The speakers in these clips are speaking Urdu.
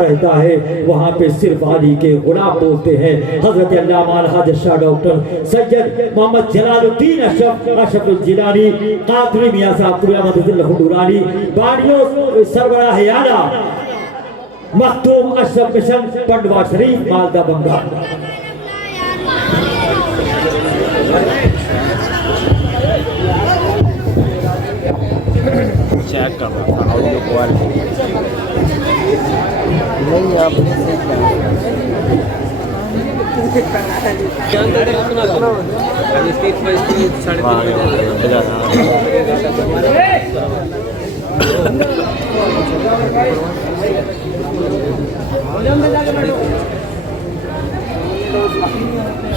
رہتا ہے وہاں پہ صرف علی کے غلام بولتے ہیں. حضرت علامہ الحاج شاہ ڈاکٹر سید محمد جلال الدین اشرف الجیلانی قادری میاں صاحب قبلہ مدد اللہ خدورانی بانیوں سربراہ اعلیٰ مختوم اشرف مشن پنڈوا شریف مالدہ بنگال. چیک کر رہا تھا آڈیو کوالٹی نہیں آپ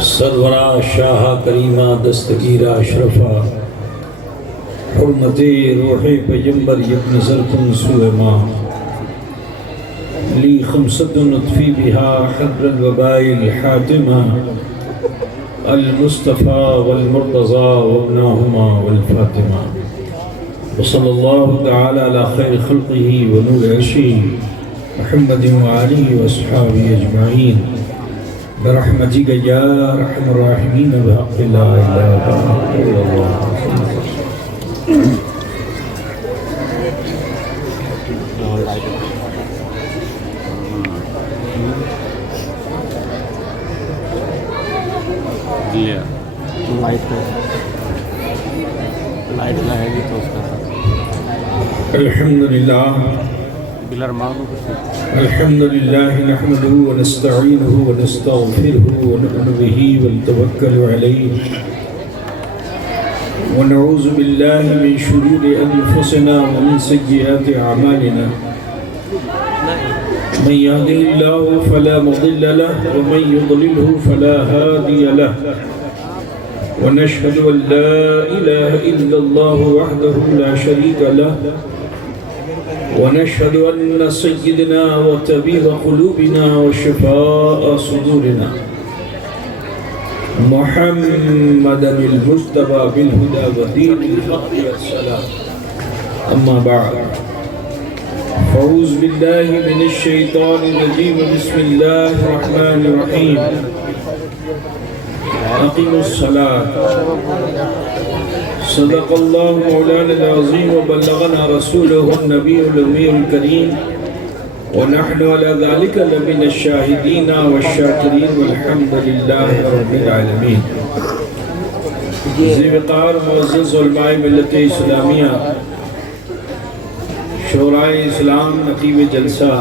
سرورہ شاہ کریمہ دستگیرہ اشرفہ حرمت روح پیغمبر یک نظر کن سوء ما لی خمسۃ نطفی بہا حبر الوباء الحاتمہ المصطفى والمرتضى وابناهما والفاطمہ وصلی اللہ تعالی علی خیر خلقہ ونور عرشہ محمد وآلہ واصحابہ اجمعین برحمتک یا ارحم الراحمین بحق لا الہ الا اللہ. لائٹ لگے گی تو اس کا الحمدللہ الحمدللہ نحمده ونستعینه ونستغفره ونؤمن به ونتوکل علیہ ونعوذ باللہ من شرور انفسنا ومن سیئات اعمالنا من يهده الله فلا مضل له ومن يضلله فلا هادي له ونشهد أن لا إله إلا الله وحده لا شريك له ونشهد أن سيدنا وطبيب قلوبنا وشفاء صدورنا محمدا المجتبى بالهدى ودين الحق والسلام أما بعد فأعوذ بالله من الشيطان الرجيم بسم الله الرحمن الرحيم أقيموا الصلاة صدق الله مولانا العظيم وبلغنا رسوله النبي الأمي الكريم ونحن على ذلك لمن الشاهدين والشاكرين والحمد لله رب العالمين. ذی وقار معزز علماء ملت اسلامیہ شورائے اسلام نقیب جلسہ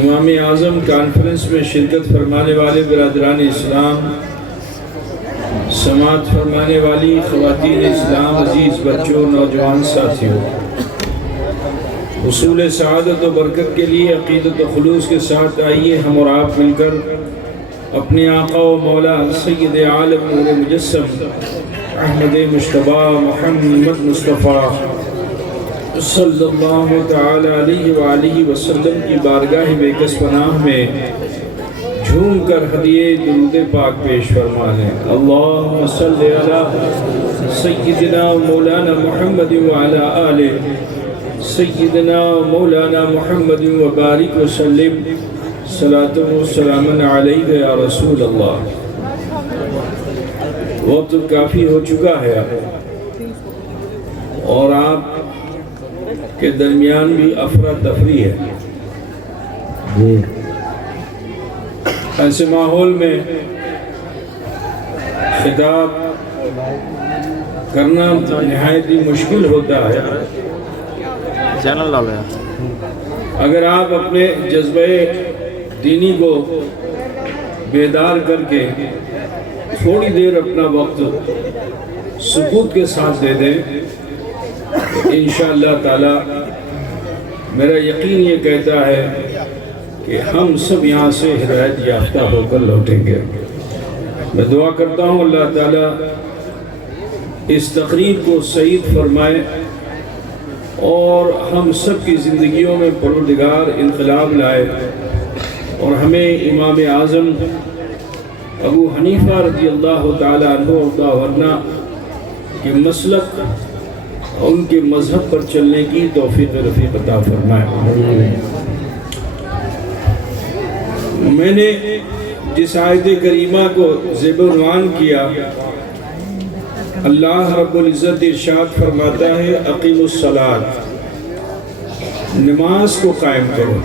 امام اعظم کانفرنس میں شرکت فرمانے والے برادران اسلام سماعت فرمانے والی خواتین اسلام عزیز بچوں نوجوان ساتھیوں حصول سعادت و برکت کے لیے عقیدت و خلوص کے ساتھ آئیے ہم اور آپ مل کر اپنے آقا و مولا سید عالم نور مجسم احمد مجتبیٰ محمد مصطفیٰ صلی اللہ تعالی علیہ وآلہ وسلم کی بارگاہ بیکس پناہ میں جھوم کر ہدیے درود پاک پیش فرما لیں. اللہم صلی علی سیدنا مولانا محمد وعلی آلہ سیدنا مولانا محمد وبارک وسلم صلاة و سلام علیہ یا رسول اللہ. وقت کافی ہو چکا ہے اور آپ کے درمیان بھی افراتفری ہے. ایسے ماحول میں خطاب کرنا نہایت ہی مشکل ہوتا ہے. اگر آپ اپنے جذبہ دینی کو بیدار کر کے تھوڑی دیر اپنا وقت سکوت کے ساتھ دے دیں انشاءاللہ تعالی میرا یقین یہ کہتا ہے کہ ہم سب یہاں سے ہدایت یافتہ ہو کر لوٹیں گے. میں دعا کرتا ہوں اللہ تعالیٰ اس تقریب کو سعید فرمائے اور ہم سب کی زندگیوں میں پروردگار انقلاب لائے اور ہمیں امام اعظم ابو حنیفہ رضی اللہ تعالیٰ عنہ ورنہ کہ مسلک ان کے مذہب پر چلنے کی توفیق رفیق عطا فرمائے۔ میں نے جس آیت کریمہ کو زیب عنوان کیا، اللہ رب العزت ارشاد فرماتا ہے اقیموا الصلاۃ، نماز کو قائم کرو۔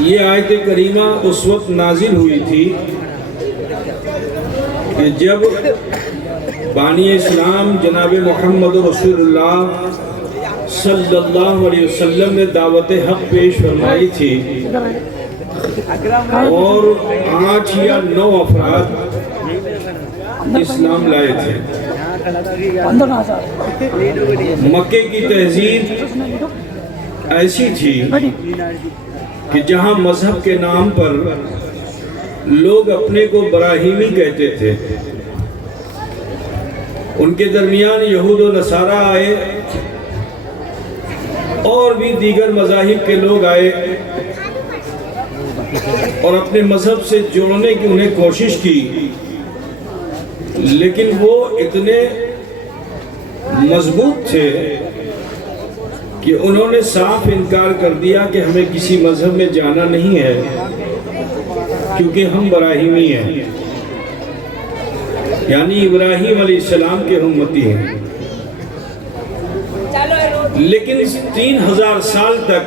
یہ آیت کریمہ اس وقت نازل ہوئی تھی کہ جب بانی اسلام جناب محمد رسول اللہ صلی اللہ علیہ وسلم نے دعوت حق پیش فرمائی تھی اور 8 یا 9 افراد اسلام لائے تھے۔ مکے کی تہذیب ایسی تھی کہ جہاں مذہب کے نام پر لوگ اپنے کو براہیمی کہتے تھے، ان کے درمیان یہود و نصارہ آئے اور بھی دیگر مذاہب کے لوگ آئے اور اپنے مذہب سے جوڑنے کی انہیں کوشش کی، لیکن وہ اتنے مضبوط تھے کہ انہوں نے صاف انکار کر دیا کہ ہمیں کسی مذہب میں جانا نہیں ہے کیونکہ ہم براہیمی ہیں، یعنی ابراہیم علیہ السلام کے امتی ہیں۔ لیکن 3000 سال تک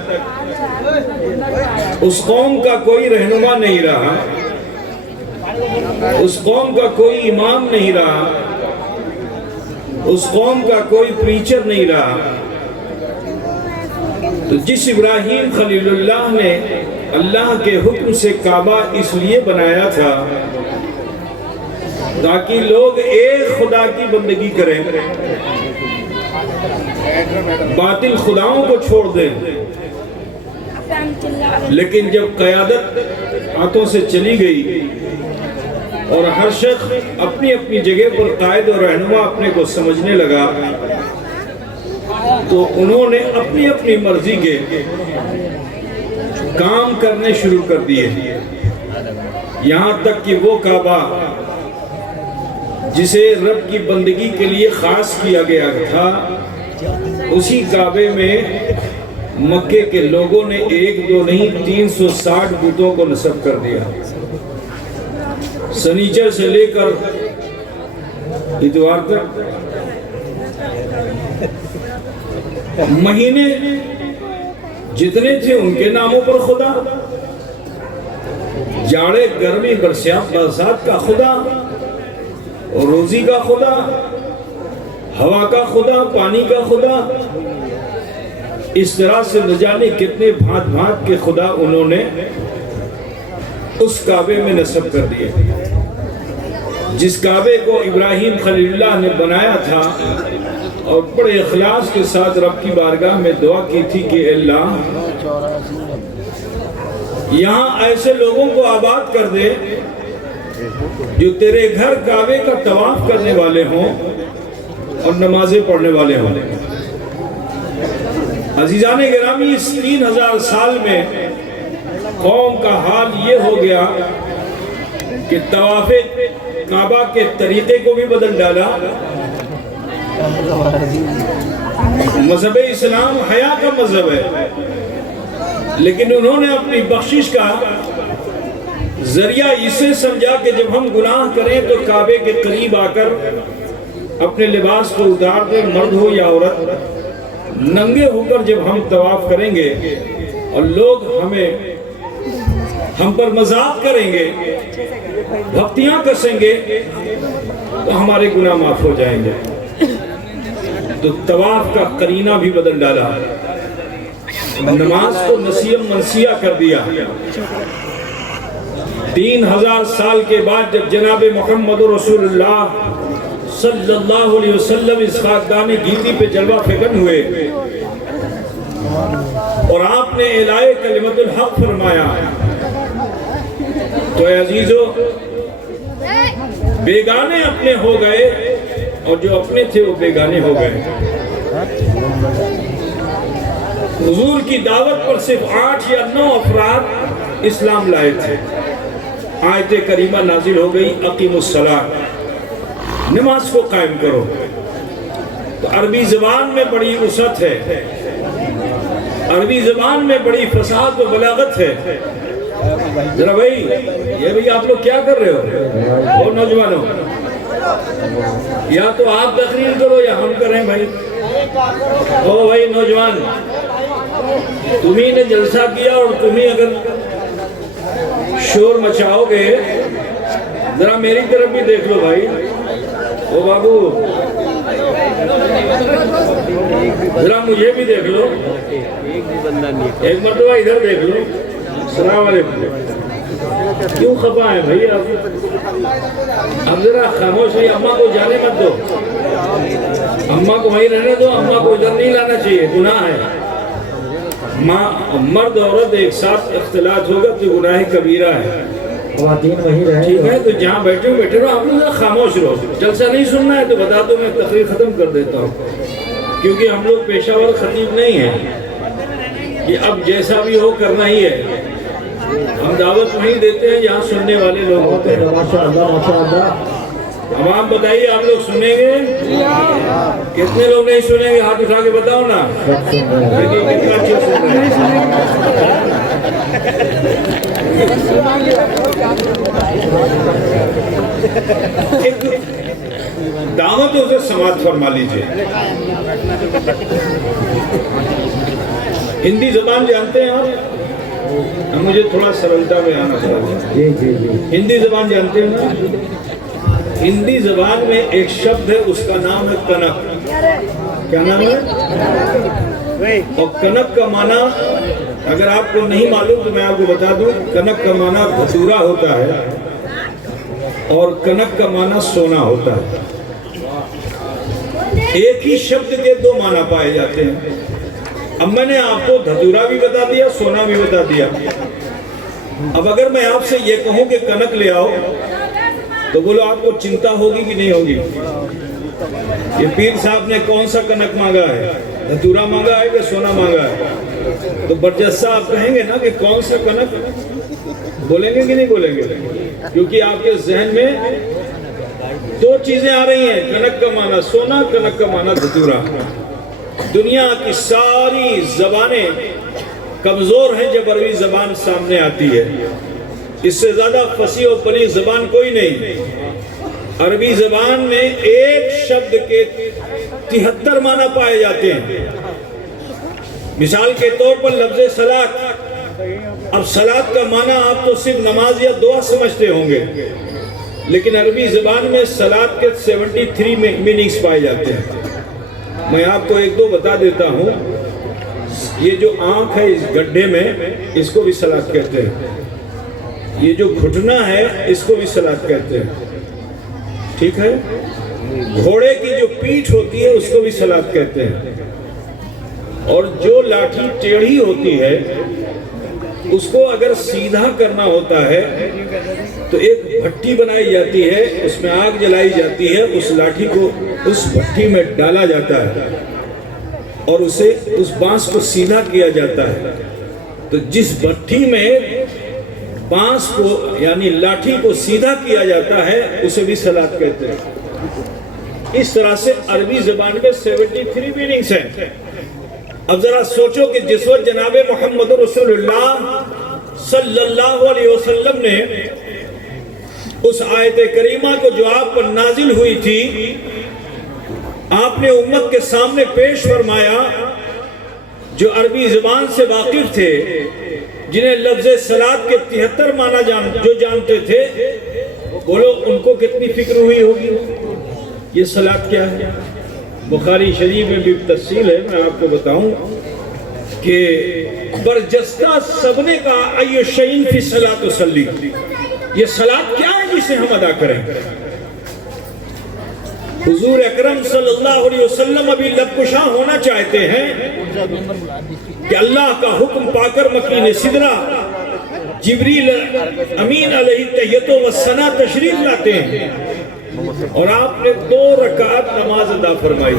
اس قوم کا کوئی رہنما نہیں رہا، اس قوم کا کوئی امام نہیں رہا، اس قوم کا کوئی پریچر نہیں رہا۔ تو جس ابراہیم خلیل اللہ نے اللہ کے حکم سے کعبہ اس لیے بنایا تھا تاکہ لوگ ایک خدا کی بندگی کریں، باطل خداؤں کو چھوڑ دیں، لیکن جب قیادت ہاتھوں سے چلی گئی اور ہر شخص اپنی اپنی جگہ پر قائد اور رہنما اپنے کو سمجھنے لگا تو انہوں نے اپنی اپنی مرضی کے کام کرنے شروع کر دیے، یہاں تک کہ وہ کعبہ جسے رب کی بندگی کے لیے خاص کیا گیا تھا، اسی کعبے میں مکے کے لوگوں نے 1 2 نہیں 360 بتوں کو نصب کر دیا۔ سنیچر سے لے کر اتوار تک مہینے جتنے تھے ان کے ناموں پر خدا، جاڑے گرمی برسات کا خدا، روزی کا خدا، ہوا کا خدا، پانی کا خدا، اس طرح سے نہ جانے کتنے بھانت بھانت کے خدا انہوں نے اس کعبے میں نصب کر دیے۔ جس کعبے کو ابراہیم خلیل اللہ نے بنایا تھا اور بڑے اخلاص کے ساتھ رب کی بارگاہ میں دعا کی تھی کہ اے اللہ یہاں ایسے لوگوں کو آباد کر دے جو تیرے گھر کعبے کا طواف کرنے والے ہوں اور نمازیں پڑھنے والے ہوں۔ عزیزان گرامی، اس 3000 سال میں قوم کا حال یہ ہو گیا کہ طواف کعبہ کے طریقے کو بھی بدل ڈالا۔ مذہب اسلام حیا کا مذہب ہے، لیکن انہوں نے اپنی بخشش کا ذریعہ اسے سمجھا کہ جب ہم گناہ کریں تو کعبے کے قریب آ کر اپنے لباس کو اتار دیں، مرد ہو یا عورت، ننگے ہو کر جب ہم طواف کریں گے اور لوگ ہم پر مذاق کریں گے، بھکتیاں کسیں گے، تو ہمارے گناہ معاف ہو جائیں گے۔ تو طواف کا قرینہ بھی بدل ڈالا، نماز کو نسیم منسیہ کر دیا۔ 3000 سال کے بعد جب جناب محمد رسول اللہ صلی اللہ علیہ وسلم اس خاکدان گیتی پہ جلوہ فکن ہوئے اور آپ نے اعلائے کلمت الحق فرمایا تو اے عزیزو بیگانے اپنے ہو گئے اور جو اپنے تھے وہ بیگانے ہو گئے۔ حضور کی دعوت پر صرف 8 یا 9 افراد اسلام لائے تھے۔ آیت کریمہ نازل ہو گئی اقیموا الصلاۃ، نماز کو قائم کرو. تو عربی زبان میں بڑی وسعت ہے, عربی زبان میں بڑی فصاحت و بلاغت ہے. ذرا بھائی, یہ بھائی آپ لوگ کیا کر رہے ہو وہ نوجوانوں؟ یا تو آپ تقریر کرو یا ہم کریں بھائی. او بھائی نوجوان, تمہیں نے جلسہ کیا اور تمہیں اگر شور مچاؤ گے, ذرا میری طرف بھی دیکھ لو بھائی. او بابو ذرا مجھے بھی دیکھ لو, ایک مرتبہ ادھر دیکھ لو. السلام علیکم. کیوں خفا ہے بھائی آپ؟ اب ذرا خاموش رہی, اماں کو جانے مت دو, اماں کو وہیں رہنے دو, اماں کو ادھر نہیں لانا چاہیے, گناہ ہے. مرد عورت ایک ساتھ اختلاط ہوگا تو گناہ کبیرہ ہے. خواتین وہیں رہیں. ٹھیک ہے, تو جہاں بیٹھے رہو آپ لوگ خاموش رہو. جلسہ نہیں سننا ہے تو بتا دو, میں تقریر ختم کر دیتا ہوں, کیونکہ ہم لوگ پیشہ ور خطیب نہیں ہیں کہ اب جیسا بھی ہو کرنا ہی ہے. ہم دعوت نہیں دیتے ہیں جہاں سننے والے لوگ ہوتے ہیں. ماشاءاللہ ماشاءاللہ. اب آپ بتائیے, آپ لوگ سنیں گے؟ کتنے لوگ نہیں سنیں گے؟ ہاتھ اٹھا کے بتاؤ نا. دیکھیے کتنا اچھا سن رہے ہیں. دعوت اسے سماعت فرما لیجئے. ہندی زبان جانتے ہیں آپ؟ مجھے تھوڑا سرلتا میں آنا چاہیے. ہندی زبان جانتے ہیں نا؟ ہندی زبان میں ایک شبد ہے, اس کا نام ہے کنک. کیا نام ہے؟ اور کنک کا معنی اگر آپ کو نہیں معلوم تو میں آپ کو بتا دوں. کنک کا معنی دھتورا ہوتا ہے اور کنک کا معنی سونا ہوتا ہے. ایک ہی شبد کے دو معنی پائے جاتے ہیں. اب میں نے آپ کو دھتورا بھی بتا دیا, سونا بھی بتا دیا. اب اگر میں آپ سے یہ کہوں کہ کنک لے آؤ تو بولو آپ کو چنتا ہوگی کہ نہیں ہوگی؟ یہ پیر صاحب نے کون سا کنک مانگا ہے, دھتورا مانگا ہے کہ سونا مانگا ہے؟ تو برجستہ آپ کہیں گے نا کہ کون سا کنک, بولیں گے کہ نہیں بولیں گے؟ کیونکہ آپ کے ذہن میں دو چیزیں آ رہی ہیں, کنک کا معنی سونا, کنک کا معنی دھتورا. دنیا کی ساری زبانیں کمزور ہیں جب عربی زبان سامنے آتی ہے. اس سے زیادہ فصیح و بلیغ زبان کوئی نہیں. عربی زبان میں ایک شبد کے 73 معنی پائے جاتے ہیں. مثال کے طور پر لفظ صلاۃ. اب صلاۃ کا معنی آپ تو صرف نماز یا دعا سمجھتے ہوں گے, لیکن عربی زبان میں صلاۃ کے 73 میننگز پائے جاتے ہیں. میں آپ کو ایک دو بتا دیتا ہوں. یہ جو آنکھ ہے اس گڈھے میں, اس کو بھی صلاۃ کہتے ہیں. یہ جو گھٹنا ہے اس کو بھی صلاۃ کہتے ہیں. ٹھیک ہے, گھوڑے کی جو پیٹھ ہوتی ہے اس کو بھی صلاۃ کہتے ہیں. اور جو لاٹھی ٹیڑھی ہوتی ہے اس کو اگر سیدھا کرنا ہوتا ہے تو ایک بھٹی بنائی جاتی ہے, اس میں آگ جلائی جاتی ہے, اس لاٹھی کو اس بھٹی میں ڈالا جاتا ہے اور اسے اس بانس کو سیدھا کیا جاتا ہے. تو جس بھٹی میں بانس کو یعنی لاٹھی کو سیدھا کیا جاتا ہے اسے بھی صلاۃ کہتے ہیں. اس طرح سے عربی زبان میں 73 میننگز ہیں. اب ذرا سوچو کہ جس وقت جناب محمد رسول اللہ صلی اللہ علیہ وسلم نے اس آیت کریمہ کو جو آپ پر نازل ہوئی تھی آپ نے امت کے سامنے پیش فرمایا, جو عربی زبان سے واقف تھے, جنہیں لفظ صلاۃ کے 73 معنی جو جانتے تھے, بولو ان کو کتنی فکر ہوئی ہوگی یہ صلاۃ کیا ہے. بخاری شریف میں بھی تفصیل ہے, میں آپ کو بتاؤں کہ برجستہ سب نے کہا ایو شیء فی الصلاۃ وصلی, یہ صلاۃ کیا ہے جسے ہم ادا کریں. حضور اکرم صلی اللہ علیہ وسلم ابھی لب کشاں ہونا چاہتے ہیں کہ اللہ کا حکم پا کر مکین سدرہ جبریل امین علیہ تحیت و ثنا تشریف لاتے ہیں اور آپ نے 2 رکعت نماز ادا فرمائی.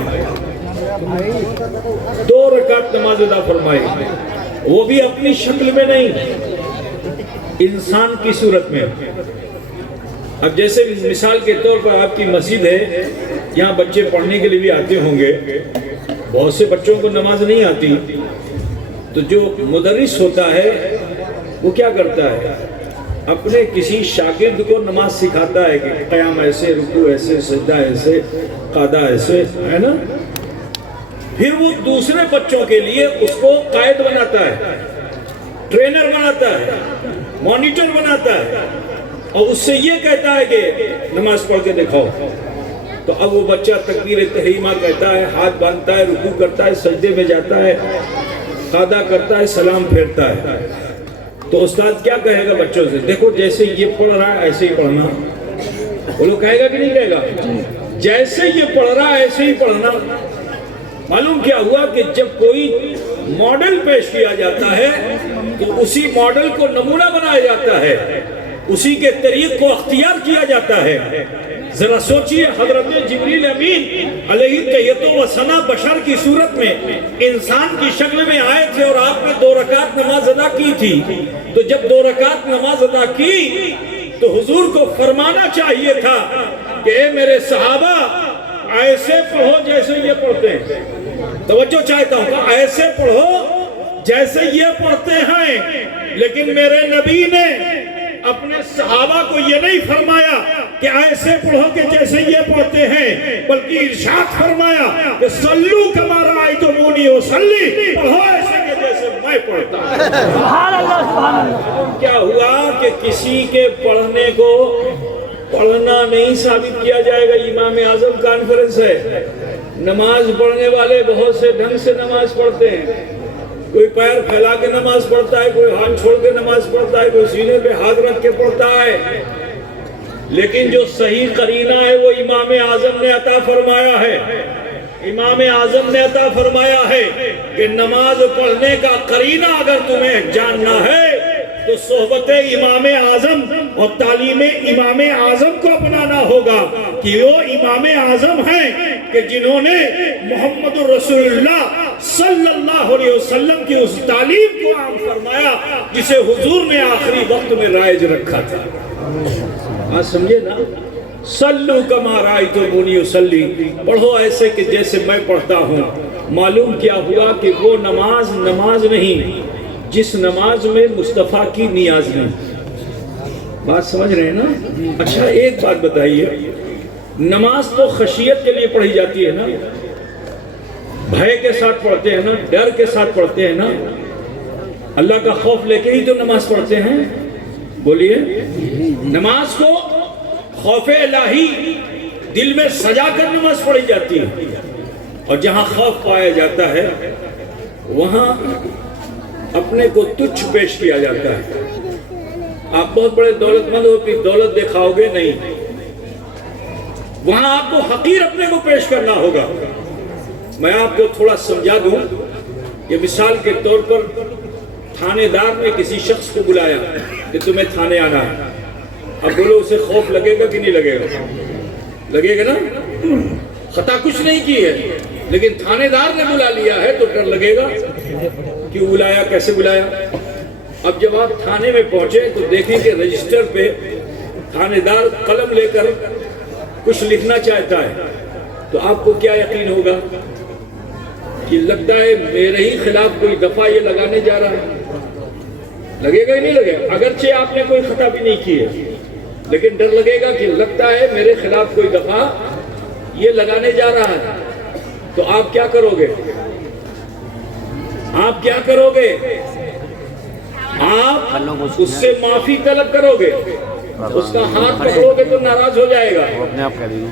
2 رکعت نماز ادا فرمائی, وہ بھی اپنی شکل میں نہیں, انسان کی صورت میں. اب جیسے مثال کے طور پر آپ کی مسجد ہے، یہاں بچے پڑھنے کے لیے بھی آتے ہوں گے، بہت سے بچوں کو نماز نہیں آتی، تو جو مدرس ہوتا ہے وہ کیا کرتا ہے؟ اپنے کسی شاگرد کو نماز سکھاتا ہے کہ قیام ایسے، رکوع ایسے، سجدہ ایسے، قعدہ ایسے، ہے نا؟ پھر وہ دوسرے بچوں کے لیے اس کو قائد بناتا ہے، ٹرینر بناتا ہے، مانیٹر بناتا ہے، اور اس سے یہ کہتا ہے کہ نماز پڑھ کے دکھاؤ۔ تو اب وہ بچہ تکبیر تحریمہ کہتا ہے، ہاتھ باندھتا ہے، رکوع کرتا ہے، سجدے میں جاتا ہے، قعدہ کرتا ہے، سلام پھیرتا ہے۔ تو استاد کیا کہے گا بچوں سے؟ دیکھو جیسے یہ پڑھ رہا ہے ایسے ہی پڑھنا۔ وہ لوگ کہے گا کہ نہیں کہے گا؟ جیسے یہ پڑھ رہا ہے ایسے ہی پڑھنا۔ معلوم کیا ہوا کہ جب کوئی ماڈل پیش کیا جاتا ہے تو اسی ماڈل کو نمونہ بنایا جاتا ہے، اسی کے طریق کو اختیار کیا جاتا ہے۔ ذرا سوچئے، حضرت جبریل امین علیہ تحیت و ثنا بشر کی صورت میں انسان کی شکل میں آئے تھے اور آپ نے 2 رکعت نماز ادا کی تھی، تو جب 2 رکعت نماز ادا کی تو حضور کو فرمانا چاہیے تھا کہ اے میرے صحابہ ایسے پڑھو جیسے یہ پڑھتے ہیں۔ توجہ چاہتا ہوں کہ ایسے پڑھو جیسے یہ پڑھتے ہیں، لیکن میرے نبی نے اپنے صحابہ کو یہ نہیں فرمایا کہ ایسے پڑھو کہ جیسے یہ پڑھتے ہیں، بلکہ ارشاد فرمایا کہ صلو کما رأیتمونی اصلی، پڑھو ایسے کہ جیسے میں پڑھتا ہوں۔ سبحان اللہ، سبحان اللہ۔ کیا ہوا کہ کسی کے پڑھنے کو پڑھنا نہیں ثابت کیا جائے گا؟ امام اعظم کانفرنس ہے، نماز پڑھنے والے بہت سے ڈھنگ سے نماز پڑھتے ہیں، کوئی پیر پھیلا کے نماز پڑھتا ہے، کوئی ہاتھ چھوڑ کے نماز پڑھتا ہے، کوئی سینے پہ ہاتھ رکھ کے پڑھتا ہے، لیکن جو صحیح قرینہ ہے وہ امام اعظم نے عطا فرمایا ہے۔ امام اعظم نے عطا فرمایا ہے کہ نماز پڑھنے کا قرینہ اگر تمہیں جاننا ہے تو صحبت امام اعظم اور تعلیم امام اعظم کو اپنانا ہوگا، کہ وہ امام اعظم ہیں کہ جنہوں نے محمد رسول اللہ صلی اللہ علیہ وسلم کی اس تعلیم کو عام فرمایا جسے حضور نے آخری وقت میں رائج رکھا تھا۔ آپ سمجھے نا؟ صلو کما رأیتمونی اصلی، پڑھو ایسے کہ جیسے میں پڑھتا ہوں۔ معلوم کیا ہوا کہ وہ نماز نہیں جس نماز میں مصطفیٰ کی نیاز نہیں۔ بات سمجھ رہے ہیں نا؟ اچھا ایک بات بتائیے، نماز تو خشیت کے لیے پڑھی جاتی ہے نا، بھے کے ساتھ پڑھتے ہیں نا، ڈر کے ساتھ پڑھتے ہیں نا، اللہ کا خوف لے کے ہی تو نماز پڑھتے ہیں۔ بولیے، نماز کو خوف الہی دل میں سجا کر نماز پڑھی جاتی ہے، اور جہاں خوف پایا جاتا ہے وہاں اپنے کو تچھ پیش کیا جاتا ہے۔ آپ بہت بڑے دولت مند ہو، پھر دولت دکھاؤ گے نہیں، وہاں آپ کو حقیر اپنے کو پیش کرنا ہوگا۔ میں آپ کو تھوڑا سمجھا دوں کہ مثال کے طور پر تھانے دار نے کسی شخص کو بلایا کہ تمہیں تھانے آنا ہے۔ اب بولو اسے خوف لگے گا کہ نہیں لگے گا؟ لگے گا نا؟ خطا کچھ نہیں کی ہے، لیکن تھانے دار نے بلا لیا ہے تو ڈر لگے گا۔ کیوں بلایا، کیسے بلایا؟ اب جب آپ تھانے میں پہنچے تو دیکھیں کہ رجسٹر پہ تھانے دار قلم لے کر کچھ لکھنا چاہتا ہے، تو آپ کو کیا یقین ہوگا کہ لگتا ہے میرے ہی خلاف کوئی دفعہ یہ لگانے جا رہا ہے؟ لگے گا ہی نہیں لگے گا؟ اگرچہ آپ نے کوئی خطا بھی نہیں کی ہے، لیکن ڈر لگے گا کہ لگتا ہے میرے خلاف کوئی دفعہ یہ لگانے جا رہا ہے۔ تو آپ کیا کرو گے؟ آپ کیا کرو گے؟ آپ اس سے معافی طلب کرو گے، اس کا ہاتھ پکڑو گے تو ناراض ہو جائے گا،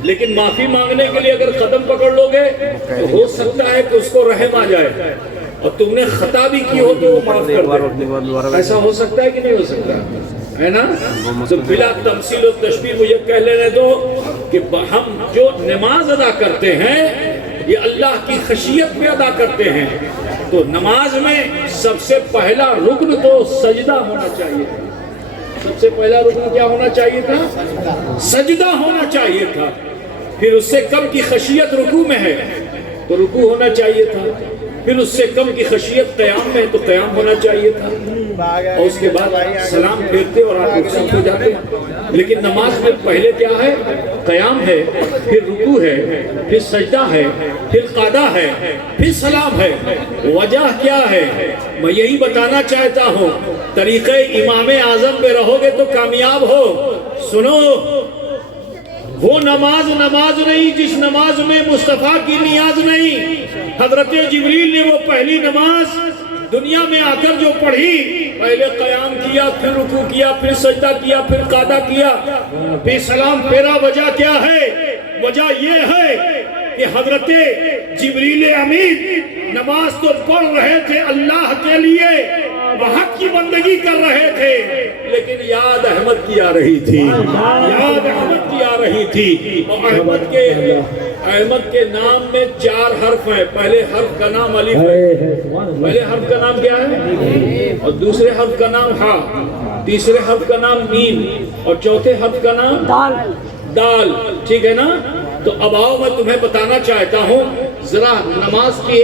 لیکن معافی مانگنے کے لیے اگر قدم پکڑ لو گے تو ہو سکتا ہے کہ اس کو رحم آ جائے، اور تم نے خطا بھی کی ہو تو وہ معاف کر دے۔ ایسا ہو سکتا ہے کہ نہیں ہو سکتا ہے نا؟ تو بلا تمثیل و تشبیہ مجھے کہہ لینے دو کہ ہم جو نماز ادا کرتے ہیں یہ اللہ کی خشیت میں ادا کرتے ہیں، تو نماز میں سب سے پہلا رکن تو سجدہ ہونا چاہیے تھا۔ سب سے پہلا رکن کیا ہونا چاہیے تھا؟ سجدہ ہونا چاہیے تھا۔ پھر اس سے کم کی خشیت رکوع میں ہے تو رکوع ہونا چاہیے تھا۔ پھر اس سے کم کی خشیت قیام میں تو قیام ہونا چاہیے تھا، اور اس کے بعد سلام پھیرتے اور آپ رخصت ہو جاتے ہیں۔ لیکن نماز میں پہلے کیا ہے؟ قیام ہے، پھر رکوع ہے، پھر سجدہ ہے، پھر قعدہ ہے، پھر سلام ہے۔ وجہ کیا ہے؟ میں یہی بتانا چاہتا ہوں، طریقے امام اعظم پہ رہو گے تو کامیاب ہو۔ سنو، وہ نماز نہیں جس نماز میں مصطفیٰ کی نیاز نہیں۔ حضرت جبریل نے وہ پہلی نماز دنیا میں آ کر جو پڑھی، پہلے قیام کیا، پھر رکوع کیا، پھر سجدہ کیا، پھر قعدہ کیا، پھر سلام پھیرا۔ وجہ کیا ہے؟ وجہ یہ ہے کہ حضرت جبریل امین نماز تو پڑھ رہے تھے اللہ کے لیے، حق کی بندگی کر رہے تھے، لیکن یاد احمد کی آ رہی تھی، یاد احمد کی آ رہی تھی۔ اور احمد کے نام میں 4 حرف ہیں۔ پہلے حرف کا نام الف ہے، پہلے حرف کا نام کیا ہے؟ اور دوسرے حرف کا نام ہا، تیسرے حرف کا نام میم، اور چوتھے حرف کا نام دال۔ ٹھیک ہے نا؟ تو اب آؤ میں تمہیں بتانا چاہتا ہوں، ذرا نماز کے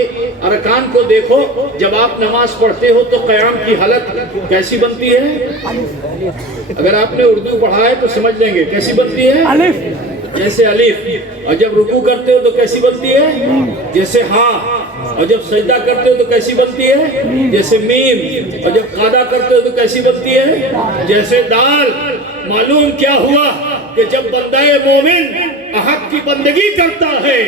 ارکان کو دیکھو۔ جب آپ نماز پڑھتے ہو تو قیام کی حالت کیسی بنتی ہے؟ اگر آپ نے اردو پڑھا ہے تو سمجھ لیں گے کیسی بنتی ہے؟ جیسے الف۔ اور جب رکوع کرتے ہو تو کیسی بنتی ہے؟ جیسے ہا۔ اور جب سجدہ کرتے ہو تو کیسی بنتی ہے؟ جیسے میم۔ اور جب قعدہ کرتے ہو تو کیسی بنتی ہے؟ جیسے دال۔ معلوم کیا ہوا کہ جب بندہ مومن حق کی بندگی کرتا ہے،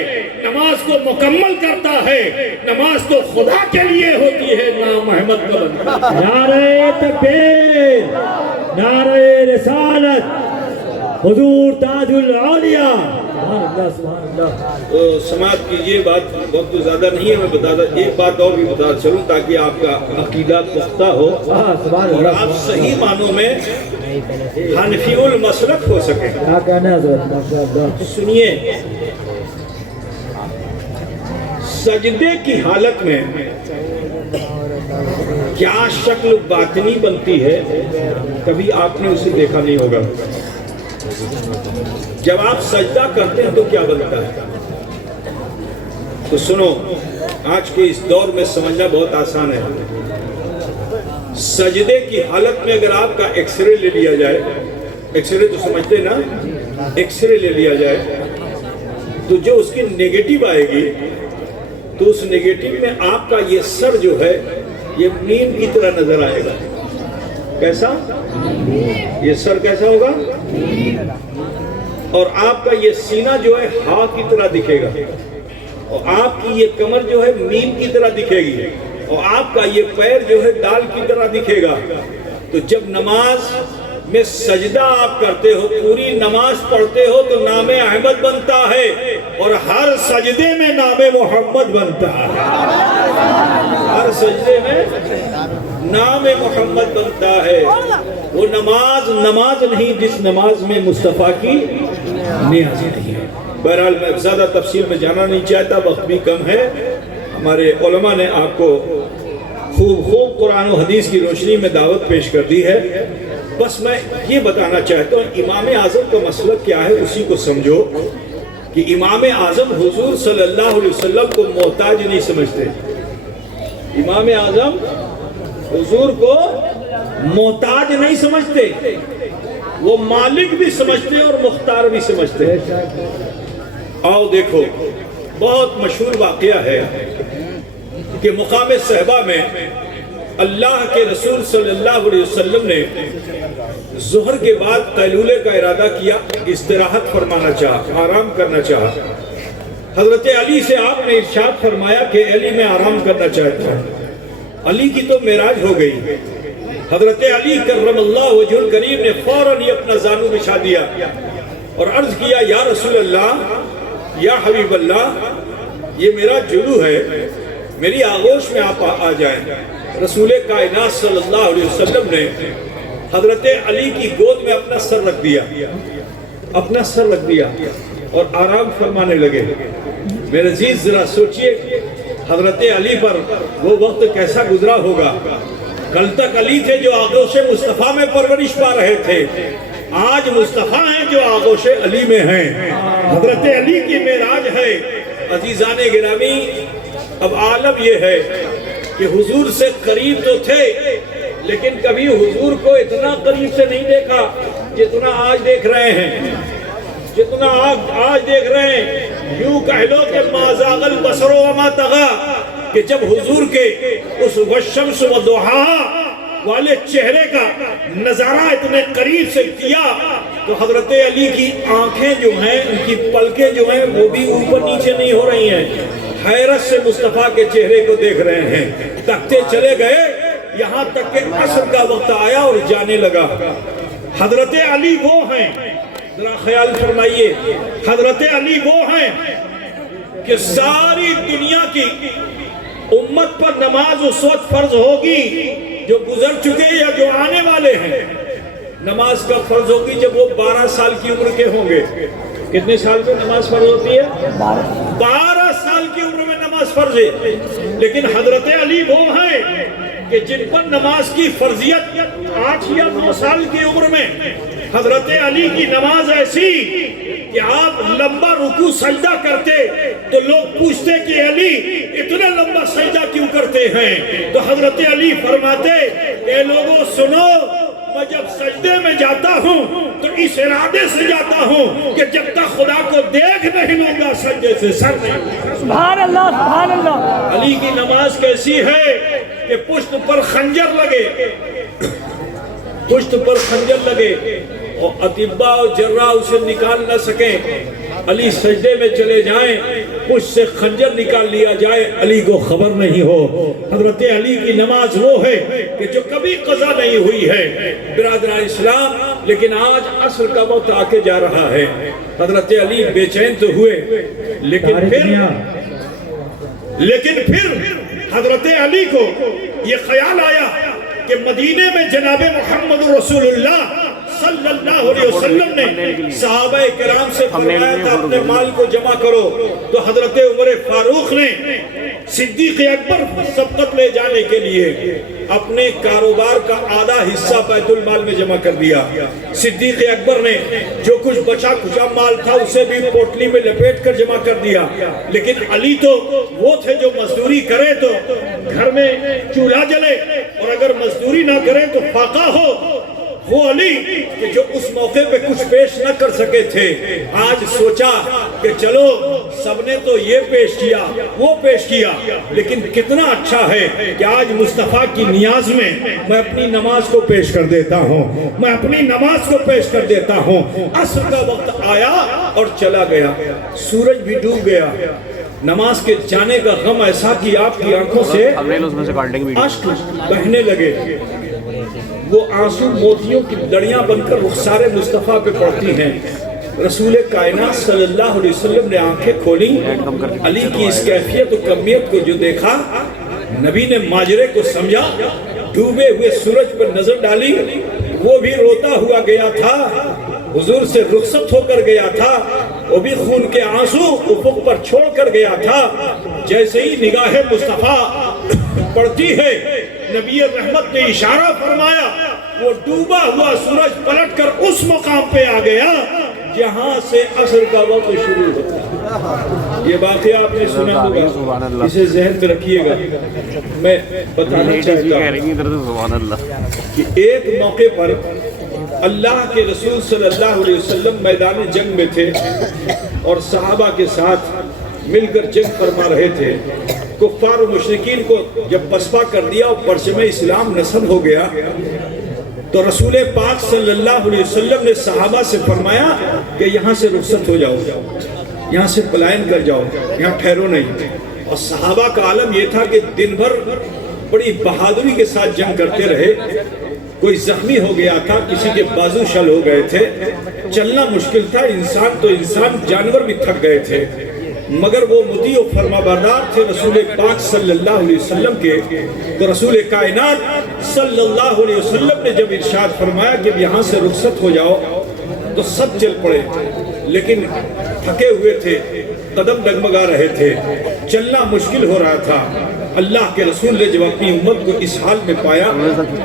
نماز کو مکمل کرتا ہے، نماز تو خدا کے لیے ہوتی ہے، نام احمد کا بندہ۔ نعرہ تکبیر، نعرہ رسالت، حضور تاج الاولیاء، سبحان اللہ سبحان اللہ۔ تو سماعت کیجئے، بات وقت زیادہ نہیں ہے، میں بتا ایک بات اور بھی بتا چلوں تاکہ آپ کا عقیدہ پختہ ہو اور آپ صحیح معنوں میں حنفی المسلک ہو سکیں۔ کیا کہنا ہے حضرت؟ ماشاءاللہ۔ سنیے، سجدے کی حالت میں کیا شکل باطنی بنتی ہے، کبھی آپ نے اسے دیکھا نہیں ہوگا۔ جب آپ سجدہ کرتے ہیں تو کیا بنتا ہے؟ تو سنو، آج کے اس دور میں سمجھنا بہت آسان ہے۔ سجدے کی حالت میں اگر آپ کا ایکس رے لے لیا جائے، ایکس رے تو سمجھتے نا، ایکس رے لے لیا جائے تو جو اس کی نیگیٹو آئے گی تو اس نیگیٹو میں آپ کا یہ سر جو ہے یہ میم کی طرح نظر آئے گا۔ کیسا؟ یہ سر کیسا ہوگا؟ اور آپ کا یہ سینہ جو ہے ہا کی طرح دکھے گا، اور آپ کی یہ کمر جو ہے میم کی طرح دکھے گی، اور آپ کا یہ پیر جو ہے دال کی طرح دکھے گا۔ تو جب نماز میں سجدہ آپ کرتے ہو، پوری نماز پڑھتے ہو تو نام احمد بنتا ہے، اور ہر سجدے میں نام محمد بنتا ہے۔ ہر سجدے میں نام محمد بنتا ہے۔ وہ نماز نہیں جس نماز میں مصطفیٰ کی نیاز نہیں ہے۔ بہرحال میں زیادہ تفصیل میں جانا نہیں چاہتا، وقت بھی کم ہے۔ ہمارے علماء نے آپ کو خوب قرآن و حدیث کی روشنی میں دعوت پیش کر دی ہے۔ بس میں یہ بتانا چاہتا ہوں امام اعظم کا مسلک کیا ہے اسی کو سمجھو، کہ امام اعظم حضور صلی اللہ علیہ وسلم کو محتاج نہیں سمجھتے۔ امام اعظم حضور کو محتاج نہیں سمجھتے، وہ مالک بھی سمجھتے اور مختار بھی سمجھتے۔ آؤ دیکھو، بہت مشہور واقعہ ہے کہ مقام صحبہ میں اللہ کے رسول صلی اللہ علیہ وسلم نے ظہر کے بعد قیلولے کا ارادہ کیا، استراحت فرمانا چاہا، آرام کرنا چاہا۔ حضرت علی سے آپ نے ارشاد فرمایا کہ علی میں آرام کرنا چاہتا ہوں۔ علی کی تو معراج ہو گئی۔ حضرت علی کرم اللہ وجہ الکریم نے فوراً ہی اپنا زانو بچھا دیا اور عرض کیا، یا رسول اللہ، یا حبیب اللہ، یہ میرا جلو ہے، میری آغوش میں آپ آ جائیں۔ رسول کائنات صلی اللہ علیہ وسلم نے حضرت علی کی گود میں اپنا سر رکھ دیا اور آرام فرمانے لگے۔ میرے عزیز ذرا سوچئے حضرت علی پر وہ وقت کیسا گزرا ہوگا۔ کل تک علی تھے جو آغوش مصطفیٰ میں پرورش پا رہے تھے، آج مصطفیٰ ہیں جو آغوش علی میں ہیں۔ حضرت علی کی معراج ہے۔ عزیزان گرامی، اب عالم یہ ہے کہ حضور سے قریب تو تھے لیکن کبھی حضور کو اتنا قریب سے نہیں دیکھا جتنا آج دیکھ رہے ہیں، جتنا آج دیکھ رہے ہیں۔ یوں کہہ لو کہ ما زاغ البصر وما طغی، کہ جب حضور کے اس والشمس والضحیٰ والے چہرے کا نظارہ اتنے قریب سے کیا تو حضرت علی کی آنکھیں جو ہیں، ان کی پلکیں جو ہیں وہ بھی اوپر نیچے نہیں ہو رہی ہیں، حیرت سے مصطفیٰ کے چہرے کو دیکھ رہے ہیں۔ تکتے چلے گئے یہاں تک کہ عصر کا وقت آیا اور جانے لگا۔ حضرت علی وہ ہیں، ذرا خیال فرمائیے، حضرت علی وہ ہیں کہ ساری دنیا کی امت پر نماز اس وقت فرض ہوگی جو گزر چکے یا جو آنے والے ہیں۔ نماز کا فرض ہوگی جب وہ 12 سال کی عمر کے ہوں گے۔ کتنے سال میں نماز فرض ہوتی ہے؟ 12 سال کی عمر میں نماز فرض ہے۔ لیکن حضرت علی وہ ہیں کہ جن پر نماز کی فرضیت 8 یا 9 سال کی عمر میں، حضرت علی کی نماز ایسی کہ آپ لمبا رکوع سجدہ کرتے تو لوگ پوچھتے کہ علی اتنا لمبا سجدہ کیوں کرتے ہیں؟ تو حضرت علی فرماتے اے لوگوں سنو، میں جب سجدے میں جاتا ہوں تو اس ارادے سے جاتا ہوں کہ جب تک خدا کو دیکھ نہیں لوں گا سجدے سے سر نہیں۔ سبحان اللہ، سبحان اللہ۔ علی کی نماز کیسی ہے کہ پشت پر خنجر لگے، پشت پر خنجر لگے اور اطباء و جراح اسے نکال نہ سکیں، علی سجدے میں چلے جائیں، پشت سے خنجر نکال لیا جائے، علی کو خبر نہیں ہو۔ حضرت علی کی نماز وہ ہے کہ جو کبھی قضا نہیں ہوئی ہے برادران اسلام، لیکن آج عصر کا وقت آ کے جا رہا ہے۔ حضرت علی بے چین تو ہوئے لیکن پھر حضرت علی کو یہ خیال آیا کہ مدینے میں جناب محمد رسول اللہ صلی اللہ علیہ وسلم نے صحابہ کرام سے فرمایا تھا اپنے مال کو جمع کرو، تو حضرت عمر فاروق نے صدیق اکبر سبقت لے جانے کے لیے اپنے کاروبار کا آدھا حصہ بیت المال میں جمع کر دیا۔ صدیق اکبر نے جو کچھ بچا کچا مال تھا اسے بھی پوٹلی میں لپیٹ کر جمع کر دیا۔ لیکن علی تو وہ تھے جو مزدوری کرے تو گھر میں چولہا جلے اور اگر مزدوری نہ کرے تو فاقہ ہو، وہ علی کہ جو اس موقع پہ کچھ پیش نہ کر سکے تھے، آج سوچا کہ چلو سب نے تو یہ پیش کیا وہ پیش کیا، لیکن کتنا اچھا ہے کہ آج مصطفیٰ کی نیاز میں میں اپنی نماز کو پیش کر دیتا ہوں، میں اپنی نماز کو پیش کر دیتا ہوں۔ عصر کا وقت آیا اور چلا گیا، سورج بھی ڈوب گیا، نماز کے جانے کا غم ایسا کہ آپ کی آنکھوں سے اشک بہنے لگے، وہ آنسو موتیوں کی لڑیاں بن کر رخسار مصطفیٰ پہ پڑتی ہیں۔ رسول کائنات صلی اللہ علیہ وسلم نے آنکھیں کھولی، علی کی اس کیفیت و کمیت کو جو دیکھا، نبی نے ماجرے کو سمجھا، ڈوبے ہوئے سورج پر نظر ڈالی، وہ بھی روتا ہوا گیا تھا، حضور سے رخصت ہو کر گیا تھا، وہ بھی خون کے آنسو افق پر چھوڑ کر گیا تھا۔ جیسے ہی نگاہ مصطفیٰ پڑتی ہے، نبی رحمت نے اشارہ فرمایا، وہ ڈوبا ہوا سورج پلٹ کر اس مقام پہ آ گیا جہاں سے عصر کا وقت شروع ہوتا۔ یہ واقعہ آپ نے سنا ہوگا، اسے ذہن میں رکھیے گا۔ میں بتانا چاہتا ہوں کہ ایک موقع پر اللہ کے رسول صلی اللہ علیہ وسلم میدان جنگ میں تھے اور صحابہ کے ساتھ مل کر جنگ فرما رہے تھے۔ کفار و مشرکین کو جب پسپا کر دیا اور پرچم اسلام نصب ہو گیا تو رسول پاک صلی اللہ علیہ وسلم نے صحابہ سے فرمایا کہ یہاں سے رخصت ہو جاؤ، یہاں سے پلائن کر جاؤ، یہاں ٹھہرو نہیں۔ اور صحابہ کا عالم یہ تھا کہ دن بھر بڑی بہادری کے ساتھ جنگ کرتے رہے، کوئی زخمی ہو گیا تھا، کسی کے بازو شل ہو گئے تھے، چلنا مشکل تھا، انسان تو انسان، جانور بھی تھک گئے تھے، مگر وہ مطیع و فرما بردار تھے رسول پاک صلی اللہ علیہ وسلم کے۔ تو رسول کائنات صلی اللہ علیہ وسلم نے جب ارشاد فرمایا کہ یہاں سے رخصت ہو جاؤ تو سب چل پڑے، لیکن تھکے ہوئے تھے، قدم ڈگمگا رہے تھے، چلنا مشکل ہو رہا تھا۔ اللہ کے رسول نے جب اپنی امت کو اس حال میں پایا،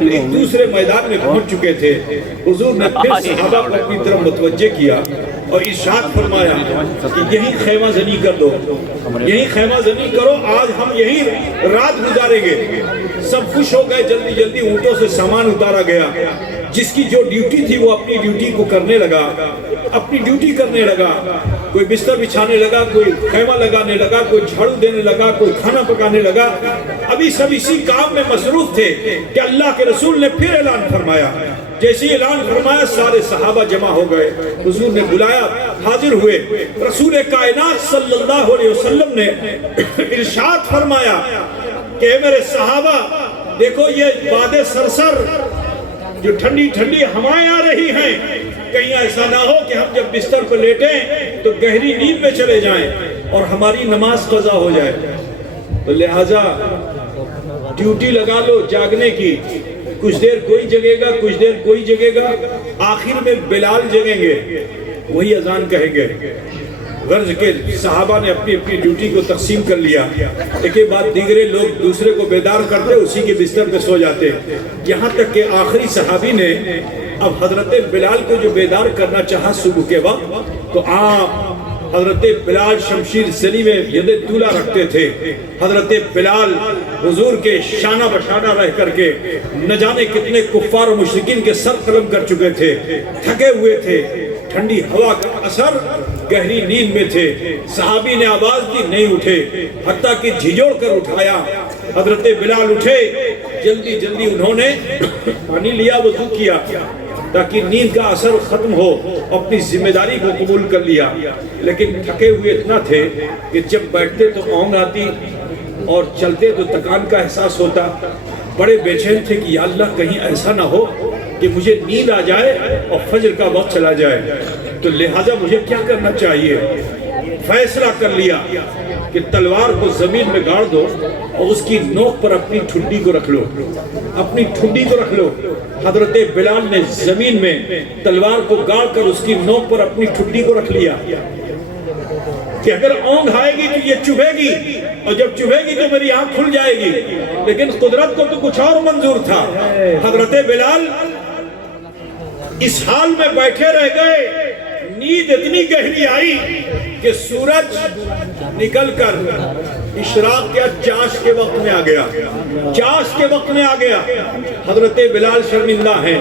ایک دوسرے میدان میں پہنچ چکے تھے، حضور نے پھر صحابہ کو اپنی طرف متوجہ کیا اور ارشاد فرمایا کہ یہی خیمہ زنی کر دو، یہی خیمہ زنی کرو، آج ہم یہی رات گزاریں گے۔ سب خوش ہو گئے، جلدی جلدی اونٹوں سے سامان اتارا گیا۔ جس کی جو ڈیوٹی تھی وہ اپنی ڈیوٹی کو کرنے لگا، اپنی ڈیوٹی کرنے لگا۔ کوئی بستر بچھانے لگا، کوئی خیمہ لگانے لگا، کوئی جھاڑو دینے لگا، کوئی کھانا پکانے لگا۔ ابھی سب اسی کام میں مصروف تھے کہ اللہ کے رسول نے پھر اعلان فرمایا۔ جیسے اعلان فرمایا سارے صحابہ جمع ہو گئے، حضور نے بلایا، حاضر ہوئے۔ رسول کائنات صلی اللہ علیہ وسلم نے ارشاد فرمایا کہ اے میرے صحابہ دیکھو یہ باد سرسر جو ٹھنڈی ٹھنڈی ہوائیں آ رہی ہیں، کہیں ایسا نہ ہو کہ ہم جب بستر پر لیٹیں تو گہری نیند میں چلے جائیں اور ہماری نماز قضا ہو جائے۔ تو لہٰذا ڈیوٹی لگا لو جاگنے کی، کچھ دیر کوئی جگے گا، کچھ دیر کوئی جگے گا، آخر میں بلال جگیں گے، وہی اذان کہیں گے۔ غرض کے صحابہ نے اپنی اپنی ڈیوٹی کو تقسیم کر لیا، ایک کے بعد دیگرے لوگ دوسرے کو بیدار کرتے، اسی کے بستر پہ سو جاتے، یہاں تک کہ آخری صحابی نے اب حضرت بلال کو جو بیدار کرنا چاہا صبح کے وقت، تو آپ حضرت بلال شمشیر زنی میں ید طولہ رکھتے تھے۔ حضرت بلال حضور کے شانہ بشانہ رہ کر کے نہ جانے کتنے کفار و مشرکین کے سر قلم کر چکے تھے، تھکے ہوئے تھے، ٹھنڈی ہوا کا اثر، گہری نیند میں تھے۔ صحابی نے آواز دی، نہیں اٹھے، حتیٰ کہ جھجوڑ کر اٹھایا۔ حضرت بلال اٹھے، جلدی جلدی انہوں نے پانی لیا، وضو کیا تاکہ نیند کا اثر ختم ہو، اپنی ذمہ داری کو قبول کر لیا۔ لیکن تھکے ہوئے اتنا تھے کہ جب بیٹھتے تو اونگ آتی اور چلتے تو تکان کا احساس ہوتا۔ بڑے بے چین تھے کہ یا اللہ کہیں ایسا نہ ہو کہ مجھے نیند آ جائے اور فجر کا وقت چلا جائے، تو لہٰذا مجھے کیا کرنا چاہیے؟ فیصلہ کر لیا کہ تلوار کو زمین میں گاڑ دو اور اس کی نوک پر اپنی ٹھنڈی کو رکھ لو، اپنی ٹھنڈی کو رکھ لو۔ حضرت بلال نے زمین میں تلوار کو گاڑ کر اس کی نوک پر اپنی ٹھنڈی کو رکھ لیا کہ اگر اونگ آئے گی تو یہ چبھے گی، اور جب چبھے گی تو میری آنکھ کھل جائے گی۔ لیکن قدرت کو تو کچھ اور منظور تھا۔ حضرت بلال اس حال میں بیٹھے رہ گئے، نیند اتنی گہری آئی کہ سورج نکل کر اشراق یا چاش کے وقت میں آ گیا، چاش کے وقت میں آ گیا۔ حضرت بلال شرمندہ ہیں،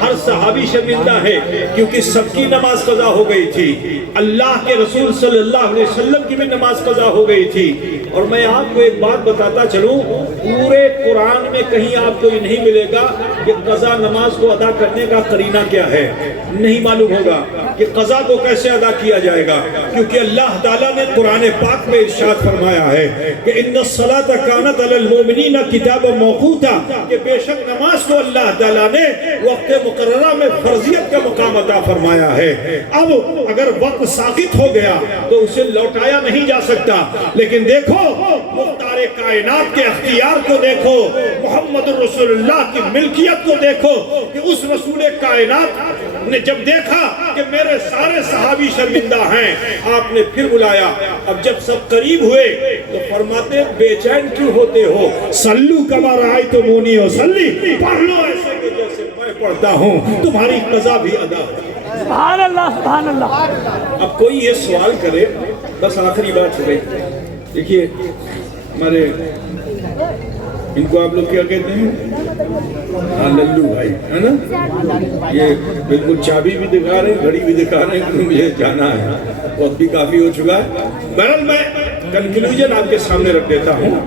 ہر صحابی شرمندہ ہے، کیونکہ سب کی نماز قضا ہو گئی تھی، اللہ کے رسول صلی اللہ علیہ وسلم کی بھی نماز قضا ہو گئی تھی۔ اور میں آپ کو ایک بات بتاتا چلوں، پورے قرآن میں کہیں آپ کو یہ نہیں ملے گا کہ قضا نماز کو ادا کرنے کا قرینہ کیا ہے، نہیں معلوم ہوگا کہ قضا کو کیسے ادا کیا جائے گا، کیونکہ اللہ تعالیٰ نے قرآن پاک میں ارشاد فرمایا ہے کہ ان الصلاۃ کانت علی المؤمنین کتابا موقوتا، کہ بے شک نماز کو اللہ تعالیٰ نے وقت مقررہ میں فرضیت کا مقام عطا فرمایا ہے۔ اب اگر وقت ساقط ہو گیا تو اسے لوٹایا نہیں جا سکتا، لیکن دیکھو مختار کائنات کے اختیار کو دیکھو، محمد رسول اللہ کی ملکیت کو دیکھو کہ اس رسول کائنات نے جب دیکھا کہ میرے سارے صحابی شرمندہ ہیں، آپ نے پھر بلایا۔ اب جب سب قریب ہوئے تو فرماتے بے چین کیوں ہوتے ہو؟ صلو کما رأیتمونی اصلی، پڑھ لو ایسے کہ جیسے میں پڑھتا ہوں، تمہاری قضا بھی ادا ہے۔ سبحان اللہ سبحان اللہ۔ اب کوئی یہ سوال کرے، بس آخری بات ہو گئی۔ دیکھیے ہمارے ان کو آپ لوگ کیا کہتے ہیں؟ ہاں للو بھائی، ہے نا؟ یہ بالکل چابی بھی دکھا رہے ہیں، گھڑی بھی دکھا رہے ہیں کہ مجھے جانا ہے، وقت بھی کافی ہو چکا ہے۔ بہرحال میں کنکلوژن آپ کے سامنے رکھ دیتا ہوں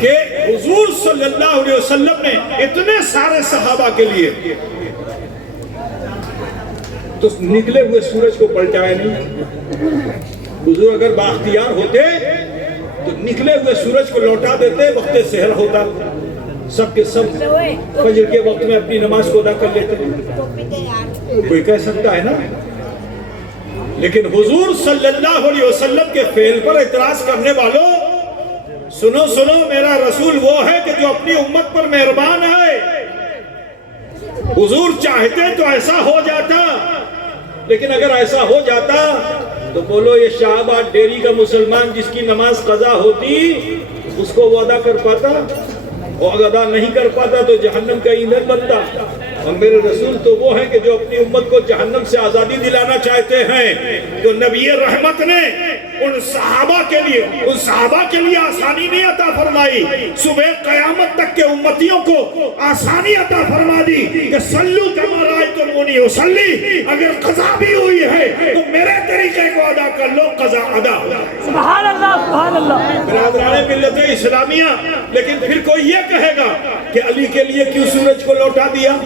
کہ حضور صلی اللہ علیہ وسلم نے اتنے سارے صحابہ کے لیے تو نکلے ہوئے سورج کو پلٹایا نہیں۔ حضور اگر بااختیار ہوتے تو نکلے ہوئے سورج کو لوٹا دیتے، وقت سحر ہوتا، سب کے سب فجر کے وقت میں اپنی نماز کو ادا کر لیتے۔ کوئی کہہ سکتا ہے نا، لیکن حضور صلی اللہ علیہ وسلم کے فعل پر اعتراض کرنے والوں، سنو سنو، میرا رسول وہ ہے کہ جو اپنی امت پر مہربان ہے۔ حضور چاہتے تو ایسا ہو جاتا، لیکن اگر ایسا ہو جاتا تو بولو یہ شاہ آباد ڈیری کا مسلمان جس کی نماز قضا ہوتی اس کو وہ ادا کر پاتا، اور اگر ادا نہیں کر پاتا تو جہنم کا ایندھن بنتا۔ اور میرے رسول تو وہ ہیں کہ جو اپنی امت کو جہنم سے آزادی دلانا چاہتے ہیں. تو نبی رحمت نے ان صحابہ کے لیے آسانی نہیں عطا فرمائی, صبح قیامت تک کے امتیوں کو آسانی عطا فرما دی کہ صلو کما رأیتمونی اصلی. اگر قضا بھی ہوئی ہے تو میرے طریقے کو ادا کر لو, قضا ادا ہو جائے. سبحان اللہ سبحان اللہ. برادران ملت اسلامیہ, لیکن پھر کوئی یہ کہے گا کہ علی کے لیے کیوں سورج کو لوٹا دیا؟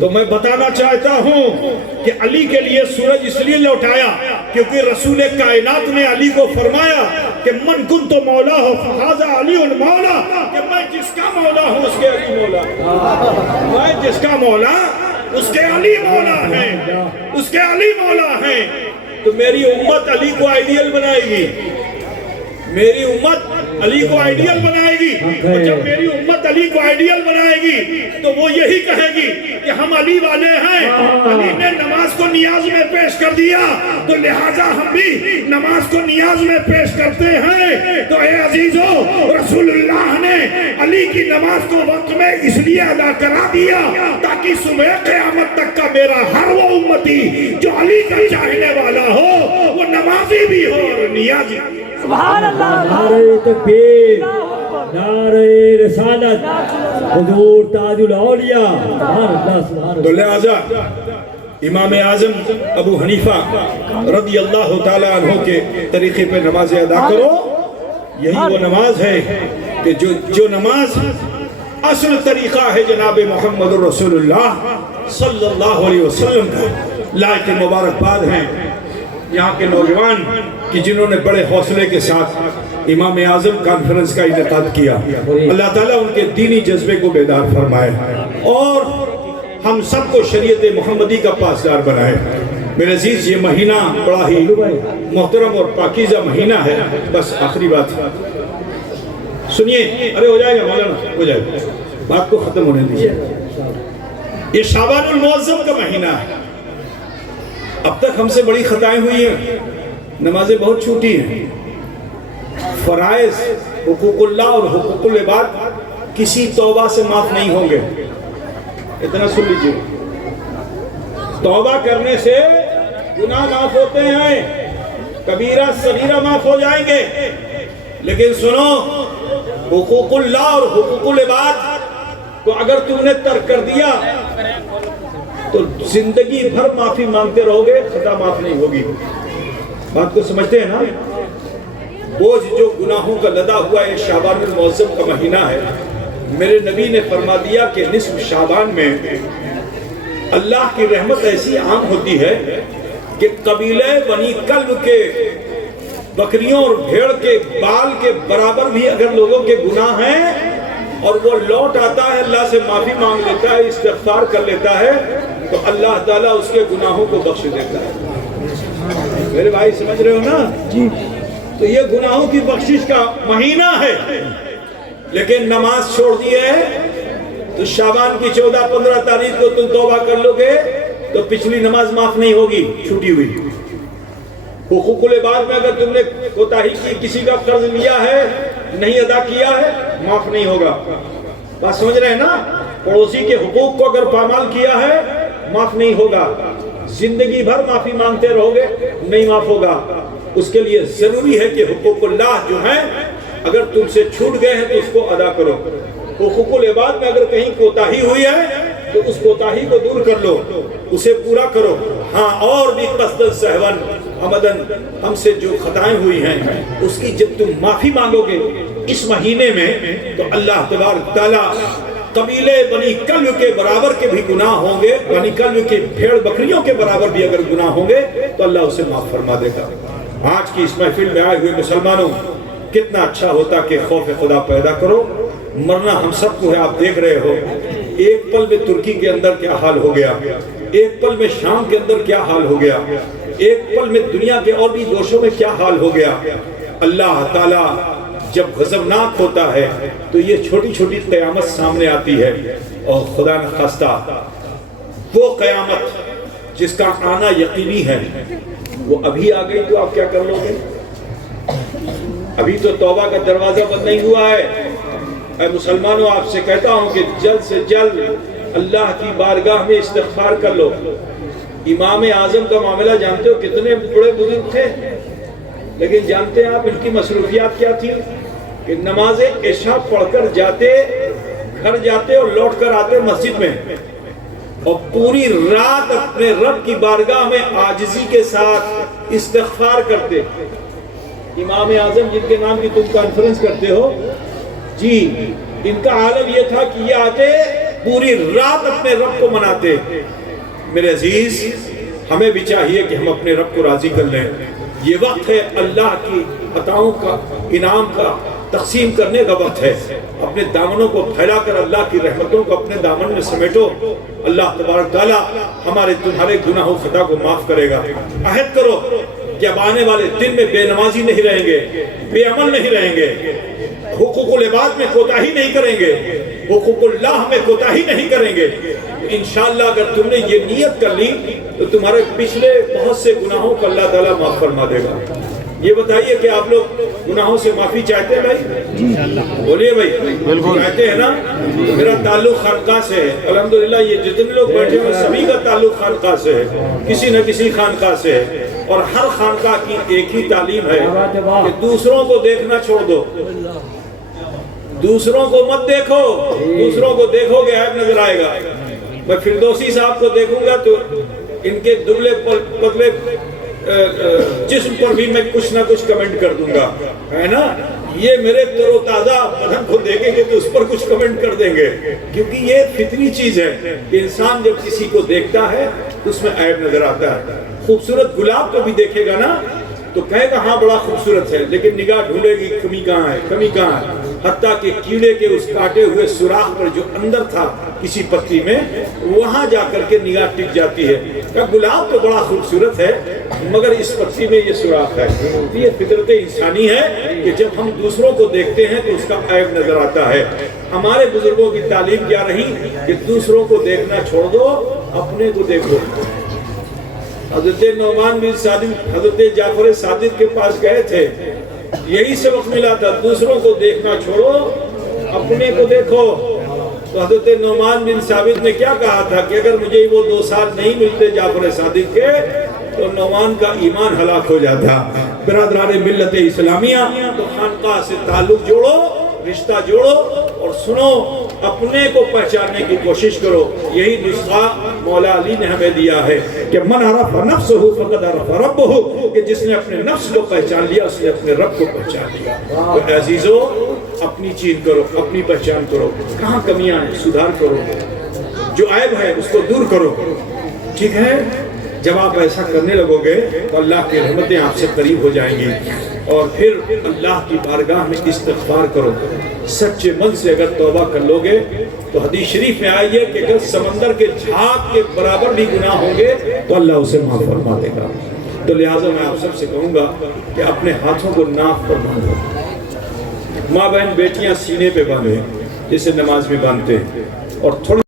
تو میں بتانا چاہتا ہوں کہ علی کے لیے سورج اس لیے لوٹایا کیونکہ رسول کائنات نے علی کو فرمایا کہ من کنت مولا ہو فہذا علی المولا, کہ میں جس کا مولا ہوں اس کے علی مولا, میں جس کا مولا اس کے علی مولا ہیں, اس کے علی مولا ہیں. تو میری امت علی کو آئیڈیل بنائے گی, میری امت علی کو آئیڈیل بنائے گی. اور جب میری امت علی کو آئیڈیل بنائے گی تو وہ یہی کہے گی کہ ہم علی والے ہیں, علی نے نماز کو نیاز میں پیش کر دیا تو لہٰذا ہم بھی نماز کو نیاز میں پیش کرتے ہیں. تو اے عزیزو, رسول اللہ نے علی کی نماز کو وقت میں اس لیے ادا کرا دیا تاکہ صبح قیامت تک کا میرا ہر وہ امتی جو علی کا چاہنے والا ہو وہ نمازی بھی ہو اور نیازی. سبحان اللہ. نعرہ تکبیر, نعرہ رسالت, حضور تاج الاولیاء. سبحان اللہ سبحان اللہ. تو لہذا امام اعظم ابو حنیفہ رضی اللہ تعالیٰ عنہ کے طریقے پہ نماز ادا کرو. یہی وہ نماز ہے کہ جو نماز اصل طریقہ ہے جناب محمد رسول اللہ صلی اللہ علیہ وسلم کا. لائق مبارکباد ہیں یہاں کے نوجوان کہ جنہوں نے بڑے حوصلے کے ساتھ امام اعظم کانفرنس کا انعقاد کیا. اللہ تعالیٰ ان کے دینی جذبے کو بیدار فرمائے اور ہم سب کو شریعت محمدی کا پاسدار بنائے. میرے عزیز, یہ مہینہ بڑا ہی محترم اور پاکیزہ مہینہ ہے. بس آخری بات سنیے, ارے ہو جائے گا مولانا, ہو جائے گا, بات کو ختم ہونے دیجیے. یہ شعبان المعظم کا مہینہ ہے. اب تک ہم سے بڑی خطائیں ہوئی ہیں, نمازیں بہت چھوٹی ہیں. فرائض, حقوق اللہ اور حقوق العباد کسی توبہ سے معاف نہیں ہوں گے. اتنا سن لیجیے, توبہ کرنے سے گناہ معاف ہوتے ہیں, کبیرہ صغیرہ معاف ہو جائیں گے. لیکن سنو, حقوق اللہ اور حقوق العباد کو اگر تم نے ترک کر دیا تو زندگی بھر معافی مانگتے رہو گے, خطا معاف نہیں ہوگی. بات کو سمجھتے ہیں نا؟ بوجھ جو گناہوں کا لدا ہوا ہے, شعبان المعظم کا مہینہ ہے. میرے نبی نے فرما دیا کہ نصف شعبان میں اللہ کی رحمت ایسی عام ہوتی ہے کہ قبیلہ بنی کلب کے بکریوں اور بھیڑ کے بال کے برابر بھی اگر لوگوں کے گناہ ہیں اور وہ لوٹ آتا ہے, اللہ سے معافی مانگ لیتا ہے, استغفار کر لیتا ہے, تو اللہ تعالیٰ اس کے گناہوں کو بخش دیتا ہے. میرے بھائی سمجھ رہے ہو نا؟ جی. تو یہ گناہوں کی بخشش کا مہینہ ہے. لیکن نماز چھوڑ دیے تو شعبان کی 14-15 تاریخ کو تم توبہ کر لو گے تو پچھلی نماز معاف نہیں ہوگی, چھوٹی ہوئی. حقوق العباد میں اگر تم نے کوتاہی کی, کسی کا قرض لیا ہے نہیں ادا کیا ہے, معاف نہیں ہوگا. بات سمجھ رہے ہیں نا؟ پڑوسی کے حقوق کو اگر پامال کیا ہے معاف نہیں ہوگا. زندگی بھر معافی مانگتے رہو گے, نہیں معاف ہوگا. اس کے لیے ضروری ہے کہ حقوق اللہ جو ہیں اگر تم سے چھوٹ گئے ہیں تو اس کو ادا کرو. حقوق العباد میں اگر کہیں کوتاہی ہوئی ہے تو اس کوتاہی کو دور کر لو, اسے پورا کرو. ہاں, اور بھی قصداً سہون عمدن ہم سے جو خطائیں ہوئی ہیں اس کی جب تم معافی مانگو گے اس مہینے میں تو اللہ تبارک تعالیٰ قبیلے بنی کلب کے برابر کے بھی گناہ ہوں گے, بنی کلب کے بھیڑ بکریوں کے برابر بھی اگر گناہ ہوں گے تو اللہ اسے معاف فرما دے گا. آج کی اس محفل میں آئے ہوئے مسلمانوں, کتنا اچھا ہوتا کہ خوف خدا پیدا کرو. مرنا ہم سب کو ہے, آپ دیکھ رہے ہو. ایک پل میں ترکی کے اندر کیا حال ہو گیا, ایک پل میں شام کے اندر کیا حال ہو گیا, ایک پل میں دنیا کے اور بھی گوشوں میں کیا حال ہو گیا. اللہ تعالیٰ جب غضبناک ہوتا ہے تو یہ چھوٹی چھوٹی قیامت سامنے آتی ہے. اور خدا نخواستہ وہ قیامت جس کا آنا یقینی ہے وہ ابھی آ گئی تو آپ کیا کر لو گے؟ ابھی تو توبہ کا دروازہ بند نہیں ہوا ہے. اے مسلمانوں, آپ سے کہتا ہوں کہ جلد سے جلد اللہ کی بارگاہ میں استغفار کر لو۔ امام اعظم کا معاملہ جانتے ہو کتنے بڑے بزرگ تھے، لیکن جانتے ہیں آپ ان کی مصروفیات کیا تھی کہ نماز عشاء پڑھ کر جاتے، گھر جاتے اور لوٹ کر آتے مسجد میں، اور پوری رات اپنے رب کی بارگاہ میں عاجزی کے ساتھ استغفار کرتے۔ امام اعظم جن کے نام کی تم کانفرنس کرتے ہو جی، ان کا عالم یہ تھا کہ یہ آتے پوری رات اپنے رب کو مناتے۔ میرے عزیز، ہمیں بھی چاہیے کہ ہم اپنے رب کو راضی کر لیں۔ یہ وقت ہے اللہ کی عطاؤں کا، انعام کا تقسیم کرنے کا وقت ہے۔ اپنے دامنوں کو پھیلا کر اللہ کی رحمتوں کو اپنے دامن میں سمیٹو۔ اللہ تبارک تعالیٰ ہمارے تمہارے گناہ و خطا کو معاف کرے گا۔ عہد کرو کہ اب آنے والے دن میں بے نمازی نہیں رہیں گے، بے عمل نہیں رہیں گے، حقوق العباد میں کوتاہی نہیں کریں گے، حقوق اللہ میں کوتاہی نہیں کریں گے۔ انشاءاللہ اگر تم نے یہ نیت کر لی تو تمہارے پچھلے بہت سے گناہوں کو اللہ تعالیٰ معاف فرما دے گا۔ یہ بتائیے کہ آپ لوگ گناہوں سے معافی چاہتے ہیں بھائی؟ بولیے بھائی، چاہتے ہیں نا؟ میرا تعلق خانقاہ سے ہے، الحمدللہ یہ جتنے لوگ بیٹھے ہیں سبھی کا تعلق خانقاہ سے ہے، کسی نہ کسی خانقاہ سے ہے، اور ہر خانقاہ کی ایک ہی تعلیم ہے کہ دوسروں کو دیکھنا چھوڑ دو، دوسروں کو مت دیکھو، دوسروں کو دیکھو گے عیب نظر آئے گا۔ میں فردوسی صاحب کو دیکھوں گا تو ان کے دبلے پتلے جسم پر بھی میں کچھ نہ کچھ کمنٹ کر دوں گا، ہے نا؟ یہ میرے تر و تازہ بدن کو دیکھیں گے تو اس پر کچھ کمنٹ کر دیں گے، کیونکہ یہ فطری چیز ہے کہ انسان جب کسی کو دیکھتا ہے تو اس میں عیب نظر آتا ہے۔ خوبصورت گلاب کو بھی دیکھے گا نا تو کہے گا ہاں بڑا خوبصورت ہے، لیکن نگاہ ڈھونڈے گی کمی کہاں ہے، کمی کہاں ہے، حتیٰ کہ کیڑے کے اس کاٹے ہوئے سوراخ پر جو اندر تھا کسی پتی میں، وہاں جا کر کے نگاہ ٹک جاتی ہے کہ گلاب تو بڑا خوبصورت ہے مگر اس پتی میں یہ سوراخ ہے۔ یہ فطرت انسانی ہے کہ جب ہم دوسروں کو دیکھتے ہیں تو اس کا عیب نظر آتا ہے۔ ہمارے بزرگوں کی تعلیم کیا رہی کہ دوسروں کو دیکھنا چھوڑ دو، اپنے کو دیکھو۔ حضرت نعمان بن ثابت حضرت جعفر صادق کے پاس گئے تھے، یہی سبق ملا تھا، دوسروں کو دیکھنا چھوڑو، اپنے کو دیکھو۔ تو حضرت نعمان بن ثابت نے کیا کہا تھا کہ اگر مجھے وہ 2 سال نہیں ملتے جعفر صادق کے تو نعمان کا ایمان ہلاک ہو جاتا۔ برادران ملت اسلامیہ، تو خانقاہ سے تعلق جوڑو، رشتہ جوڑو، اور سنو، اپنے کو پہچاننے کی کوشش کرو۔ یہی نسخہ مولا علی نے ہمیں دیا ہے کہ من عرف نفسہ فقد عرف ربہ، کہ جس نے اپنے نفس کو پہچان لیا اس نے اپنے رب کو پہچان لیا۔ تو عزیزو، اپنی چین کرو، اپنی پہچان کرو، کہاں کمیاں ہیں سدھار کرو، جو عیب ہے اس کو دور کرو، ٹھیک ہے؟ جب آپ ایسا کرنے لگو گے تو اللہ کی رحمتیں آپ سے قریب ہو جائیں گی، اور پھر اللہ کی بارگاہ میں استغفار کرو۔ سچے من سے اگر توبہ کر لو گے تو حدیث شریف میں آئی ہے کہ اگر سمندر کے جھاگ کے برابر بھی گناہ ہوں گے تو اللہ اسے معاف فرما دے گا۔ تو لہٰذا میں آپ سب سے کہوں گا کہ اپنے ہاتھوں کو ناف پر باندھو، ماں بہن بیٹیاں سینے پہ باندھیں جیسے نماز میں باندھتے ہیں، اور تھوڑی